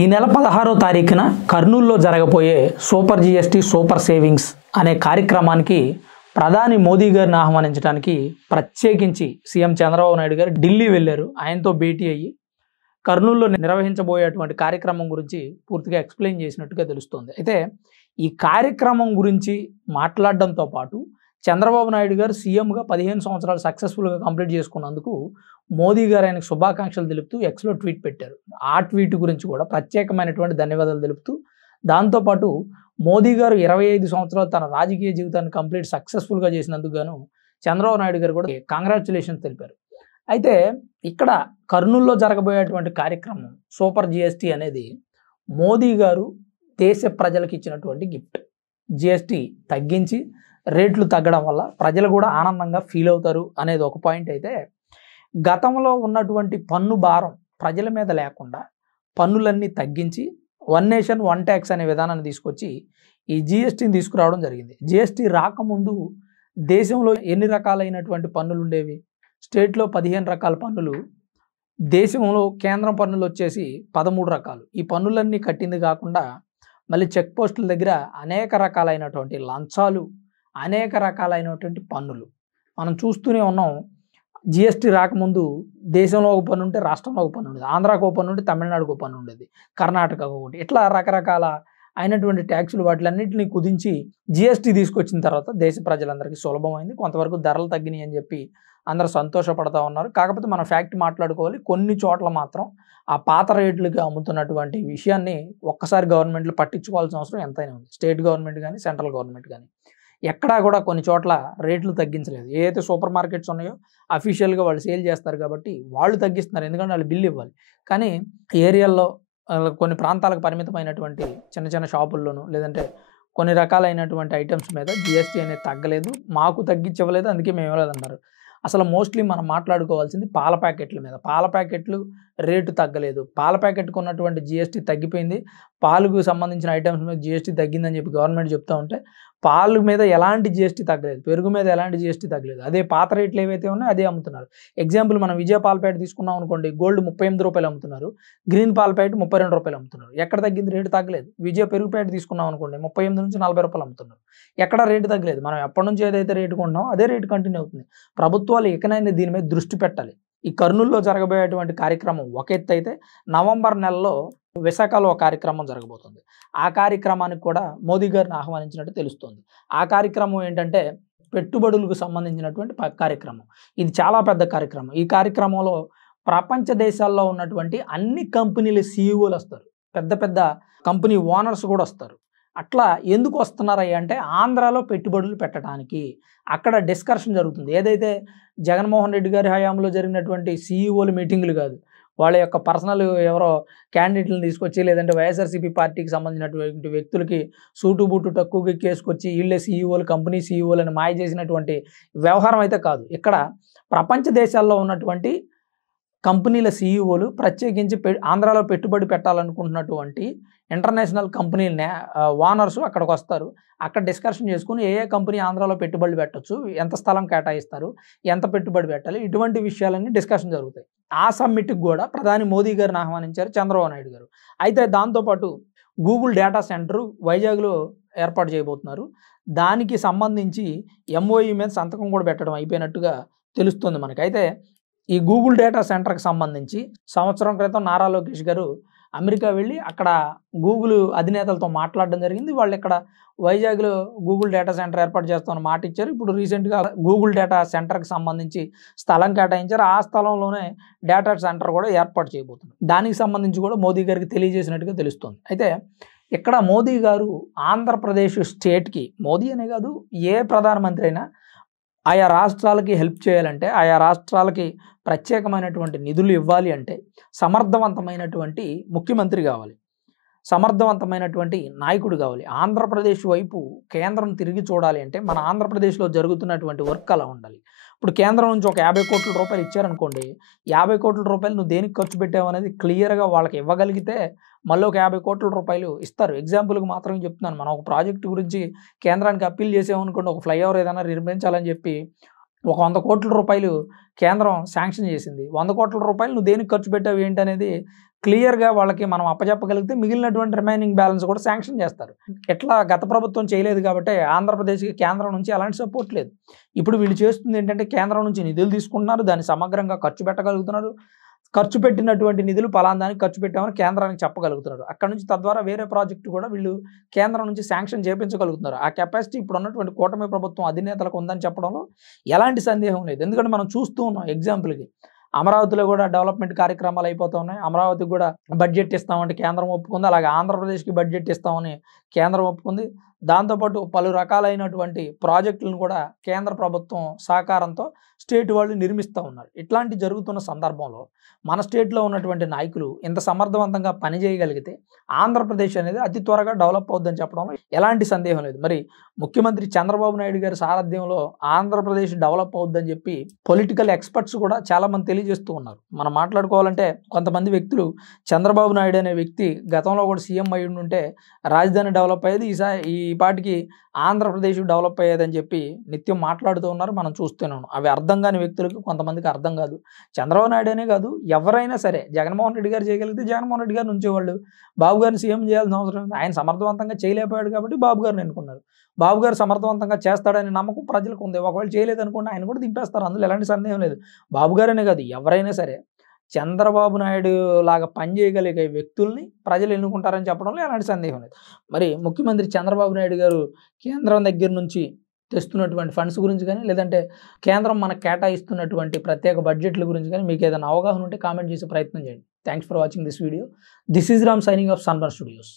ఈ నెల 16వ తారీఖున కర్నూలులో జరగబోయే సూపర్ జీఎస్టీ సూపర్ సేవింగ్స్ అనే కార్యక్రమానికి ప్రధాని మోదీ గారిని ఆహ్వానించడానికి ప్రత్యేకించి సీఎం చంద్రబాబు నాయుడు గారు ఢిల్లీ వెళ్ళారు. ఆయనతో భేటీ అయ్యి కర్నూలులో నిర్వహించబోయేటువంటి కార్యక్రమం గురించి పూర్తిగా ఎక్స్ప్లెయిన్ చేసినట్టుగా తెలుస్తోంది. అయితే ఈ కార్యక్రమం గురించి మాట్లాడడంతో పాటు చంద్రబాబు నాయుడు గారు సీఎంగా 15 సంవత్సరాలు సక్సెస్ఫుల్గా కంప్లీట్ చేసుకున్నందుకు మోదీ గారు ఆయనకు శుభాకాంక్షలు తెలుపుతూ ఎక్స్లో ట్వీట్ పెట్టారు. ఆ ట్వీట్ గురించి కూడా ప్రత్యేకమైనటువంటి ధన్యవాదాలు తెలుపుతూ, దాంతోపాటు మోదీ గారు 25 సంవత్సరాలు తన రాజకీయ జీవితాన్ని కంప్లీట్ సక్సెస్ఫుల్గా చేసినందుకు గాను చంద్రబాబు నాయుడు గారు కూడా కంగ్రాచులేషన్స్ తెలిపారు. అయితే ఇక్కడ కర్నూలులో జరగబోయేటువంటి కార్యక్రమం సూపర్ జీఎస్టీ అనేది మోదీ గారు దేశ ప్రజలకు ఇచ్చినటువంటి గిఫ్ట్. జీఎస్టీ తగ్గించి రేట్లు తగ్గడం వల్ల ప్రజలు కూడా ఆనందంగా ఫీల్ అవుతారు అనేది ఒక పాయింట్. అయితే గతంలో ఉన్నటువంటి పన్ను భారం ప్రజల మీద లేకుండా పన్నులన్నీ తగ్గించి వన్ నేషన్ వన్ ట్యాక్స్ అనే విధానాన్ని తీసుకొచ్చి ఈ జీఎస్టీని తీసుకురావడం జరిగింది. జీఎస్టీ రాకముందు దేశంలో ఎన్ని రకాలైనటువంటి పన్నులు ఉండేవి? స్టేట్లో 15 రకాల పన్నులు, దేశంలో కేంద్రం పన్నులు వచ్చేసి 13 రకాలు. ఈ పన్నులన్నీ కట్టింది కాకుండా మళ్ళీ చెక్ పోస్టుల దగ్గర అనేక రకాలైనటువంటి లంచాలు, అనేక రకాలైనటువంటి పన్నులు మనం చూస్తూనే ఉన్నాం. జీఎస్టీ రాకముందు దేశంలో ఒక పన్ను ఉంటే రాష్ట్రంలో ఒక పన్ను ఉండేది, ఆంధ్రాకు ఒక పన్ను ఉంటే తమిళనాడుకు ఒక పన్ను ఉండేది, కర్ణాటకకు ఒకటి, ఇట్లా రకరకాల అయినటువంటి ట్యాక్సులు వాటిలన్నింటినీ కుదించి జీఎస్టీ తీసుకొచ్చిన తర్వాత దేశ ప్రజలందరికీ సులభమైంది. కొంతవరకు ధరలు తగ్గినాయి అని చెప్పి అందరూ సంతోషపడతా ఉన్నారు. కాకపోతే మనం ఫ్యాక్ట్ మాట్లాడుకోవాలి, కొన్ని చోట్ల మాత్రం ఆ పాత రేట్లకి అమ్ముతున్నటువంటి విషయాన్ని ఒక్కసారి గవర్నమెంట్లు పట్టించుకోవాల్సిన అవసరం ఎంతైనా ఉంది. స్టేట్ గవర్నమెంట్ కానీ సెంట్రల్ గవర్నమెంట్ కానీ ఎక్కడా కూడా కొన్ని చోట్ల రేట్లు తగ్గించలేదు. ఏదైతే సూపర్ మార్కెట్స్ ఉన్నాయో అఫీషియల్గా వాళ్ళు సేల్ చేస్తారు కాబట్టి వాళ్ళు తగ్గిస్తున్నారు, ఎందుకంటే వాళ్ళు బిల్లు ఇవ్వాలి. కానీ ఏరియాల్లో కొన్ని ప్రాంతాలకు పరిమితమైనటువంటి చిన్న చిన్న షాపుల్లోనూ లేదంటే కొన్ని రకాలైనటువంటి ఐటమ్స్ మీద జీఎస్టీ అనేది తగ్గలేదు, మాకు తగ్గించవలేదు, అందుకే మేము ఇవ్వలేదన్నారు. అసలు మోస్ట్లీ మనం మాట్లాడుకోవాల్సింది పాల ప్యాకెట్ల మీద. పాల ప్యాకెట్లు రేటు తగ్గలేదు, పాల ప్యాకెట్కు ఉన్నటువంటి జీఎస్టీ తగ్గిపోయింది. పాలకు సంబంధించిన ఐటమ్స్ మీద జీఎస్టీ తగ్గిందని చెప్పి గవర్నమెంట్ చెప్తూ ఉంటే పాలు మీద ఎలాంటి జీఎస్టీ తగ్గలేదు, పెరుగు మీద ఎలాంటి జీఎస్టీ తగ్గలేదు. అదే పాత రేట్లు ఏవైతే ఉన్నాయో అదే అమ్ముతున్నారు. ఎగ్జాంపుల్ మనం విజయ పాల ప్యాకెట్ తీసుకున్నాం అనుకోండి, గోల్డ్ 38 రూపాయలు అమ్ముతున్నారు, గ్రీన్ పాల ప్యాకెట్ 32 రూపాయలు అమ్ముతున్నారు. ఎక్కడ తగ్గింది? రేటు తగ్గలేదు. విజయ పెరుగు ప్యాకెట్ తీసుకున్నాం అనుకోండి, 38 నుంచి 40 రూపాయలు అమ్ముతున్నారు. ఎక్కడ రేటు తగ్గలేదు. మనం ఎప్పటి నుంచి ఏదైతే రేటు కొంటున్నామో అదే రేటు కంటిన్యూ అవుతుంది. ప్రభుత్వాలు ఇకనైనా దీని మీద దృష్టి పెట్టాలి. ఈ కర్నూలులో జరగబోయేటువంటి కార్యక్రమం ఒక ఎత్తు అయితే, నవంబర్ నెలలో విశాఖలో ఒక కార్యక్రమం జరగబోతుంది. ఆ కార్యక్రమానికి కూడా మోదీ గారిని ఆహ్వానించినట్టు తెలుస్తుంది. ఆ కార్యక్రమం ఏంటంటే పెట్టుబడులకు సంబంధించినటువంటి కార్యక్రమం. ఇది చాలా పెద్ద కార్యక్రమం. ఈ కార్యక్రమంలో ప్రపంచ దేశాల్లో ఉన్నటువంటి అన్ని కంపెనీల సీఈఓలు వస్తారు, పెద్ద పెద్ద కంపెనీ ఓనర్స్ కూడా వస్తారు. అట్లా ఎందుకు వస్తున్నారయ్య అంటే ఆంధ్రాలో పెట్టుబడులు పెట్టడానికి. అక్కడ డిస్కషన్ జరుగుతుంది. ఏదైతే జగన్మోహన్ రెడ్డి గారి హయాంలో జరిగినటువంటి సీఈఓల మీటింగులు కాదు, వాళ్ళ యొక్క పర్సనల్ ఎవరో క్యాండిడేట్లను తీసుకొచ్చి లేదంటే వైఎస్ఆర్సీపీ పార్టీకి సంబంధించినటువంటి వ్యక్తులకి సూటు బూటు తక్కువగా కేసుకొచ్చి వీళ్ళే సీఈఓలు, కంపెనీ సీఈఓలు అని మాయ చేసినటువంటి వ్యవహారం అయితే కాదు. ఇక్కడ ప్రపంచ దేశాల్లో ఉన్నటువంటి కంపెనీల సీఈఓలు ప్రత్యేకించి ఆంధ్రాలో పెట్టుబడి పెట్టాలనుకుంటున్నటువంటి ఇంటర్నేషనల్ కంపెనీ ఓనర్స్ అక్కడికి వస్తారు. అక్కడ డిస్కషన్ చేసుకుని ఏ ఏ కంపెనీ ఆంధ్రాలో పెట్టుబడులు పెట్టచ్చు, ఎంత స్థలం కేటాయిస్తారు, ఎంత పెట్టుబడి పెట్టాలి, ఇటువంటి విషయాలన్నీ డిస్కషన్ జరుగుతాయి. ఆ సమ్మిట్కి కూడా ప్రధాని మోదీ గారిని ఆహ్వానించారు చంద్రబాబు నాయుడు గారు. అయితే దాంతోపాటు గూగుల్ డేటా సెంటర్ వైజాగ్లో ఏర్పాటు చేయబోతున్నారు. దానికి సంబంధించి ఎంఓఈ మీద సంతకం కూడా పెట్టడం అయిపోయినట్టుగా తెలుస్తుంది మనకి. అయితే ఈ గూగుల్ డేటా సెంటర్కి సంబంధించి సంవత్సరం క్రితం నారా లోకేష్ గారు అమెరికా వెళ్ళి అక్కడ గూగుల్ అధినేతలతో మాట్లాడడం జరిగింది. వాళ్ళు ఇక్కడ వైజాగ్లో గూగుల్ డేటా సెంటర్ ఏర్పాటు చేస్తామని మాట ఇచ్చారు. ఇప్పుడు రీసెంట్గా గూగుల్ డేటా సెంటర్కి సంబంధించి స్థలం కేటాయించారు. ఆ స్థలంలోనే డేటా సెంటర్ కూడా ఏర్పాటు చేయబోతున్నారు. దానికి సంబంధించి కూడా మోదీ గారికి తెలియజేసినట్టుగా తెలుస్తుంది. అయితే ఇక్కడ మోదీ గారు ఆంధ్రప్రదేశ్ స్టేట్కి, మోదీ అనే కాదు ఏ ప్రధానమంత్రి అయినా ఆయా రాష్ట్రాలకి హెల్ప్ చేయాలంటే, ఆయా రాష్ట్రాలకి ప్రత్యేకమైనటువంటి నిధులు ఇవ్వాలి అంటే సమర్థవంతమైనటువంటి ముఖ్యమంత్రి కావాలి, సమర్థవంతమైనటువంటి నాయకుడు కావాలి. ఆంధ్రప్రదేశ్ వైపు కేంద్రం తిరిగి చూడాలి అంటే మన ఆంధ్రప్రదేశ్లో జరుగుతున్నటువంటి వర్క్ అలా ఉండాలి. ఇప్పుడు కేంద్రం నుంచి ఒక 50 కోట్ల రూపాయలు ఇచ్చారనుకోండి, 50 కోట్ల రూపాయలు నువ్వు దేనికి ఖర్చు పెట్టావు అనేది క్లియర్గా వాళ్ళకి ఇవ్వగలిగితే మళ్ళీ ఒక 50 కోట్ల రూపాయలు ఇస్తారు. ఎగ్జాంపుల్కి మాత్రమే చెప్తున్నాను. మనం ఒక ప్రాజెక్టు గురించి కేంద్రానికి అప్పీల్ చేసామనుకోండి, ఒక ఫ్లైఓవర్ ఏదైనా నిర్మించాలని చెప్పి ఒక 100 కోట్ల రూపాయలు కేంద్రం శాంక్షన్ చేసింది. 100 కోట్ల రూపాయలు నువ్వు దేనికి ఖర్చు పెట్టావు ఏంటి అనేది క్లియర్గా వాళ్ళకి మనం అప్పచెప్పగలిగితే మిగిలినటువంటి రిమైనింగ్ బ్యాలెన్స్ కూడా శాంక్షన్ చేస్తారు. ఎట్లా గత ప్రభుత్వం చేయలేదు కాబట్టి ఆంధ్రప్రదేశ్కి కేంద్రం నుంచి అలాంటి సపోర్ట్ లేదు. ఇప్పుడు వీళ్ళు చేస్తుంది ఏంటంటే కేంద్రం నుంచి నిధులు తీసుకుంటున్నారు, దాన్ని సమగ్రంగా ఖర్చు పెట్టగలుగుతున్నారు. ఖర్చు పెట్టినటువంటి నిధులు పలానా దానికి ఖర్చు పెట్టామని కేంద్రానికి చెప్పగలుగుతున్నారు. అక్కడ నుంచి తద్వారా వేరే ప్రాజెక్టు కూడా వీళ్ళు కేంద్రం నుంచి శాంక్షన్ చేయించగలుగుతున్నారు. ఆ కెపాసిటీ ఇప్పుడు ఉన్నటువంటి కూటమి ప్రభుత్వం అధినేతలకు ఉందని చెప్పడంలో ఎలాంటి సందేహం లేదు. ఎందుకంటే మనం చూస్తూ ఉన్నాం ఎగ్జాంపుల్కి అమరావతిలో కూడా డెవలప్మెంట్ కార్యక్రమాలు అయిపోతూ ఉన్నాయి. అమరావతికి కూడా బడ్జెట్ ఇస్తామంటే కేంద్రం ఒప్పుకుంది. అలాగే ఆంధ్రప్రదేశ్కి బడ్జెట్ ఇస్తామని కేంద్రం ఒప్పుకుంది. దాంతోపాటు పలు రకాలైనటువంటి ప్రాజెక్టులను కూడా కేంద్ర ప్రభుత్వం సహకారంతో స్టేట్ వాళ్ళు నిర్మిస్తూ ఉన్నారు. ఇట్లాంటి జరుగుతున్న సందర్భంలో మన స్టేట్లో ఉన్నటువంటి నాయకులు ఇంత సమర్థవంతంగా పనిచేయగలిగితే ఆంధ్రప్రదేశ్ అనేది అతి త్వరగా డెవలప్ అవుద్దని చెప్పడంలో ఎలాంటి సందేహం లేదు. మరి ముఖ్యమంత్రి చంద్రబాబు నాయుడు గారి సారథ్యంలో ఆంధ్రప్రదేశ్ డెవలప్ అవుద్దని చెప్పి పొలిటికల్ ఎక్స్పర్ట్స్ కూడా చాలామంది తెలియజేస్తూ ఉన్నారు. మనం మాట్లాడుకోవాలంటే కొంతమంది వ్యక్తులు చంద్రబాబు నాయుడు అనే వ్యక్తి గతంలో కూడా సీఎం అయి ఉంటే రాజధాని డెవలప్ అయ్యేది, ఈ పాటికి ఆంధ్రప్రదేశ్ డెవలప్ అయ్యేదని చెప్పి నిత్యం మాట్లాడుతూ ఉన్నారు. మనం చూస్తున్నాం. అవి అర్థం కాని వ్యక్తులకు కొంతమందికి అర్థం కాదు. చంద్రబాబు నాయుడు అనే కాదు, ఎవరైనా సరే జగన్మోహన్ రెడ్డి గారు చేయగలిగితే జగన్మోహన్ రెడ్డి గారు ఉంచేవాళ్ళు. బాబు గారిని సీఎం చేయాల్సిన అవసరం ఉంది. ఆయన సమర్థవంతంగా చేయలేకపోయాడు కాబట్టి బాబు గారిని ఎన్నుకున్నారు. బాబు గారు సమర్థవంతంగా చేస్తాడనే నమ్మకం ప్రజలకు ఉంది. ఒకవేళ చేయలేదనుకోండి ఆయన కూడా దింపేస్తారు. అందులో ఎలాంటి సందేహం లేదు. బాబు గారనే కాదు, ఎవరైనా సరే చంద్రబాబు నాయుడు లాగా పనిచేయగలిగే వ్యక్తుల్ని ప్రజలు ఎన్నుకుంటారని చెప్పడంలో ఎలాంటి సందేహం లేదు. మరి ముఖ్యమంత్రి చంద్రబాబు నాయుడు గారు కేంద్రం దగ్గర నుంచి తెస్తున్నటువంటి ఫండ్స్ గురించి కానీ, లేదంటే కేంద్రం మనకు కేటాయిస్తున్నటువంటి ప్రత్యేక బడ్జెట్ల గురించి కానీ మీకు ఏదైనా అవగాహన ఉంటే కామెంట్ చేసే ప్రయత్నం చేయండి. Thanks for watching this video. This is Ram signing off sunburn studios.